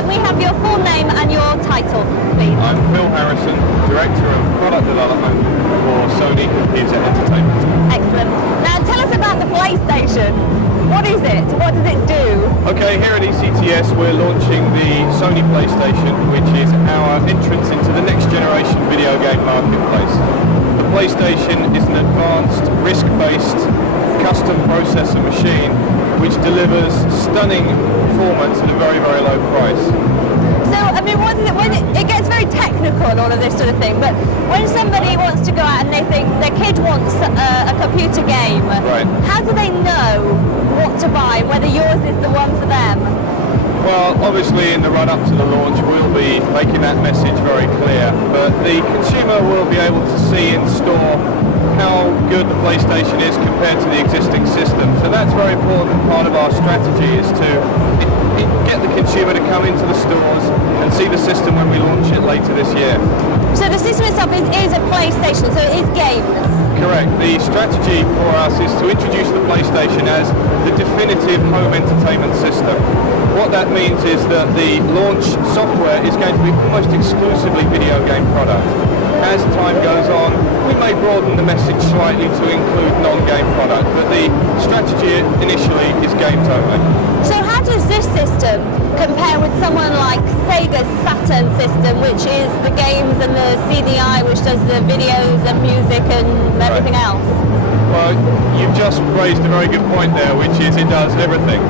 can we have your full name and your title, please? I'm Phil Harrison, Director of Product Development for SONY Computer Entertainment. Excellent. Now tell us about the PlayStation. What is it? What does it do? Okay, here at ECTS we're launching the SONY PlayStation, which is our entrance into the next generation video game marketplace. The PlayStation is an advanced, RISC-based, custom processor machine which delivers stunning performance at a very, very low price. So, I mean, what is it, when it gets very technical, all of this sort of thing, but when somebody wants to go out and they think their kid wants a computer game, right, how do they know what to buy, whether yours is the one for them? Well, obviously in the run-up to the launch we'll be making that message very clear, but the consumer will be able to see in store how good the PlayStation is compared to the existing system. So that's very important. Part of our strategy is to get the consumer to come into the stores and see the system when we launch it later this year. So the system itself is a PlayStation, so it is games? Correct. The strategy for us is to introduce the PlayStation as the definitive home entertainment system. What that means is that the launch software is going to be almost exclusively video game product. As time goes on, we may broaden the message slightly to include non-game product, but the strategy initially is games only. So how does this system compare with someone like Sega's Saturn system, which is the games, and the CDI, which does the videos and music and everything else? Well, you've just raised a very good point there, which is it does everything.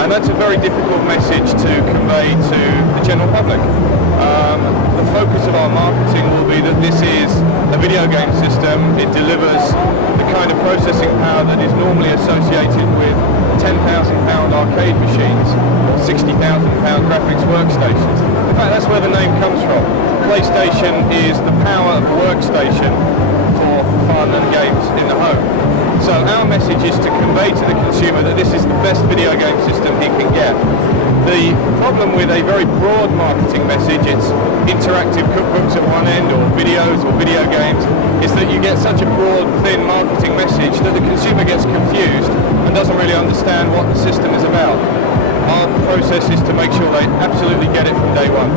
And that's a very difficult message to convey to the general public. The focus of our marketing will be that this is a video game system. It delivers the kind of processing power that is normally associated with £10,000 arcade machines or £60,000 graphics workstations. In fact, that's where the name comes from. PlayStation is the power of the workstation for fun and games in the home. So our message is to convey to the consumer that this is the best video game system he can get. The problem with a very broad marketing message, it's interactive cookbooks at one end or videos or video games, is that you get such a broad, thin marketing message that the consumer gets confused and doesn't really understand what the system is about. Our process is to make sure they absolutely get it from day one.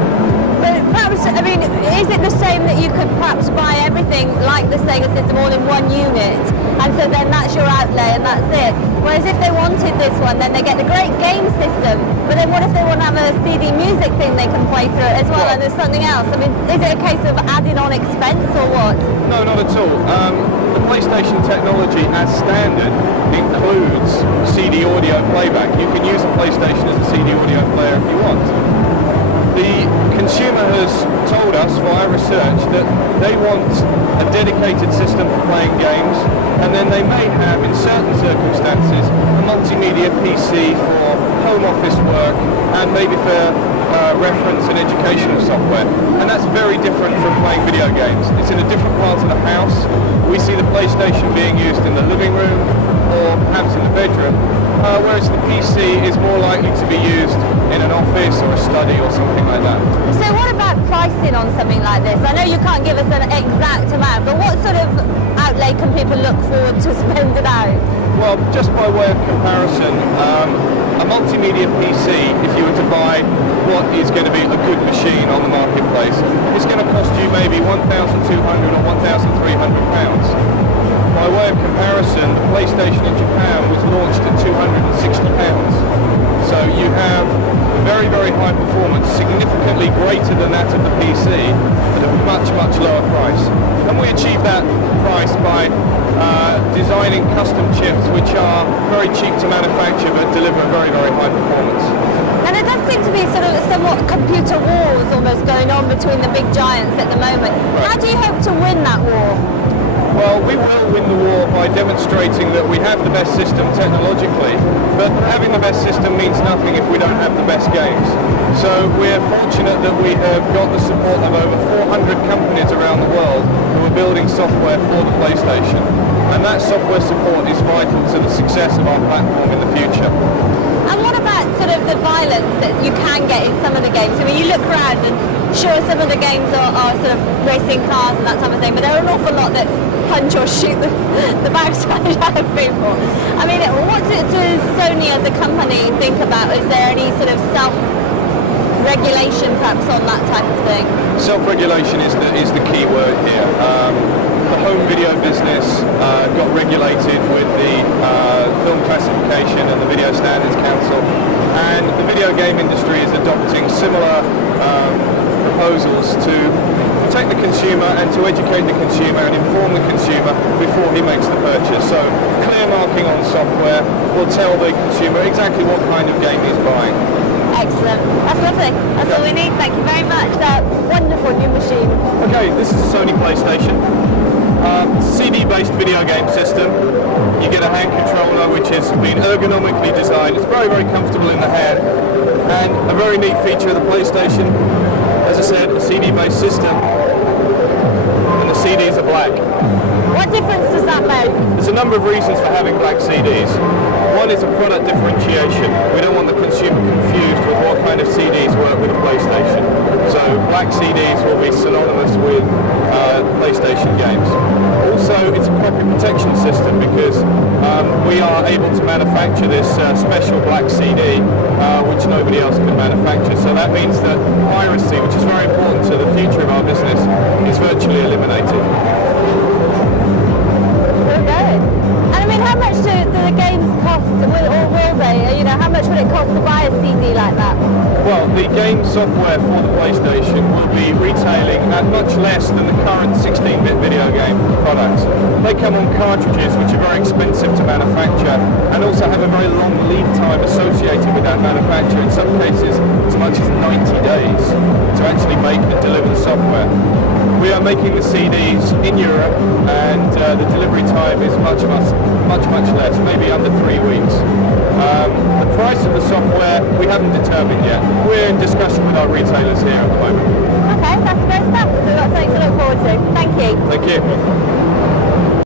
But perhaps, I mean, is it the same that you could perhaps buy everything like the Sega system all in one unit, and so then that's your outlay and that's it? Whereas if they wanted this one, then they get the great game system, but then what if they want to have a CD music thing they can play through it as well, and there's something else? I mean, is it a case of adding on expense or what? No, not at all. The PlayStation technology as standard includes CD audio playback. You can use a PlayStation as a CD audio player if you want. The consumer has told us via research that they want a dedicated system for playing games, and then they may have, in certain circumstances, a multimedia PC for home office work and maybe for reference and educational software. And that's very different from playing video games. It's in a different part of the house. We see the PlayStation being used in the living room or perhaps in the bedroom, whereas the PC is more likely to be used in an office or a study or something like that. So what about pricing on something like this? I know you can't give us an exact amount, but what sort of outlay can people look forward to spend it out? Well, just by way of comparison, a multimedia PC, if you were to buy what is going to be a good machine on the marketplace, it's going to cost you maybe £1,200 or £1,300. By way of comparison, the PlayStation in Japan was launched at £260. So you have very, very high performance, significantly greater than that of the PC, at a much, much lower price. And we achieve that price by designing custom chips which are very cheap to manufacture but deliver a very, very high performance. And it does seem to be sort of somewhat computer wars almost going on between the big giants at the moment. Right. How do you hope to win that war? Well, we will win the war by demonstrating that we have the best system technologically, but having the best system means nothing if we don't have the best games. So we're fortunate that we have got the support of over 400 companies around the world who are building software for the PlayStation. And that software support is vital to the success of our platform in the future. And what about sort of the violence that you can get in some of the games? I mean, you look around and sure, some of the games are sort of racing cars and that type of thing, but there are an awful lot that punch or shoot the backside out of people. I mean, what does Sony as a company think about? Is there any sort of regulation perhaps on that type of thing? Self-regulation is the key word here. The home video business got regulated with the Film Classification and the Video Standards Council, and the video game industry is adopting similar proposals to protect the consumer and to educate the consumer and inform the consumer before he makes the purchase. So clear marking on software will tell the consumer exactly what kind of game he's buying. Excellent. That's lovely. That's all we need. Thank you very much. That wonderful new machine. Okay, this is a SONY PlayStation. CD-based video game system. You get a hand controller which has been ergonomically designed. It's very, very comfortable in the hand. And a very neat feature of the PlayStation, as I said, a CD-based system. And the CDs are black. What difference does that make? There's a number of reasons for having black CDs. One is a product differentiation. We don't want the consumer confused with what kind of CDs work with a PlayStation. So black CDs will be synonymous with PlayStation games. Also, it's a copy protection system because we are able to manufacture this special black CD which nobody else can manufacture. So that means that piracy, which is very important to the future of our business, is virtually eliminated. And I mean, how much do the games cost, or will they? You know, how much would it cost to buy a CD like that? Well, the game software for the PlayStation will be retailing at much less than the current 16-bit video game products. They come on cartridges which are very expensive to manufacture and also have a very long lead time associated with that manufacture, in some cases as much as 90 days to actually make and deliver the software. We are making the CDs in Europe, and the delivery time is much less, maybe under 3 weeks. The price of the software we haven't determined yet. We're in discussion with our retailers here at the moment. Okay, that's great stuff. So we've got something to look forward to. Thank you. Thank you.